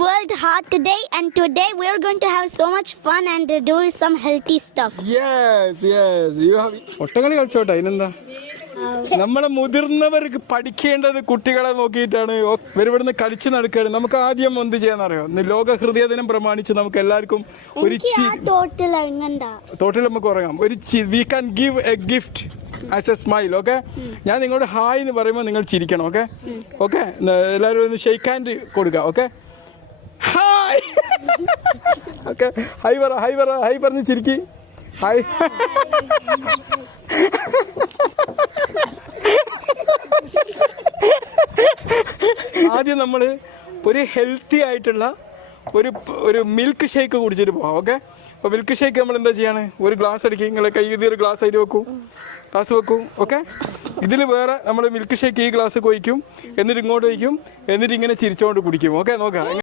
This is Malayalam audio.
World Heart Day, and today we are going to have so much fun and do some healthy stuff. Yes you have ഒട്ടകളി കളിച്ചോട്ടെ അതിനെന്താ. നമ്മളെ മുതിർന്നവർക്ക് പഠിക്കേണ്ടത് കുട്ടികളെ നോക്കിയിട്ടാണ്. ഇവരിവിടുന്ന് കളിച്ചു നടക്കുകയാണ്. നമുക്ക് ആദ്യം എന്ത് ചെയ്യാന്നറിയോ, ലോക ഹൃദയ ദിനം പ്രമാണിച്ച് നമുക്ക് എല്ലാവർക്കും ഒരു തോട്ടിൽ നമുക്ക് ഉറങ്ങാം. We can give a gift as a smile. Okay, ഞാൻ നിങ്ങളോട് ഹായ് എന്ന് പറയുമ്പോൾ നിങ്ങൾ ചിരിക്കണം. ഓക്കെ ഓക്കെ, എല്ലാവരും ഒന്ന് ഷെയ്ക്ക് ഹാൻഡ് കൊടുക്കുക. Okay, hi. ഓക്കെ, ഹൈ പറ, ഹൈ പറ, ഹൈ പറഞ്ഞ് ചിരിക്കി. ഹായ്. ആദ്യം നമ്മൾ ഒരു ഹെൽത്തി ആയിട്ടുള്ള ഒരു മിൽക്ക് ഷേക്ക് കുടിച്ചിട്ട് പോകാം. ഓക്കെ, അപ്പോൾ മിൽക്ക് ഷേക്ക് നമ്മൾ എന്താ ചെയ്യാണ്, ഒരു ഗ്ലാസ് അടിക്കും. നിങ്ങളെ കൈ ഒരു ഗ്ലാസ് ആയിട്ട് ഗ്ലാസ് വെക്കും. ഓക്കെ, ഇതിൽ വേറെ നമ്മൾ മിൽക്ക് ഷേക്ക് ഈ ഗ്ലാസ് ഒഴിക്കും, എന്നിട്ട് ഇങ്ങോട്ട് ഒഴിക്കും, എന്നിട്ട് ഇങ്ങനെ ചിരിച്ചുകൊണ്ട് കുടിക്കും. ഓക്കെ, നോക്കാം.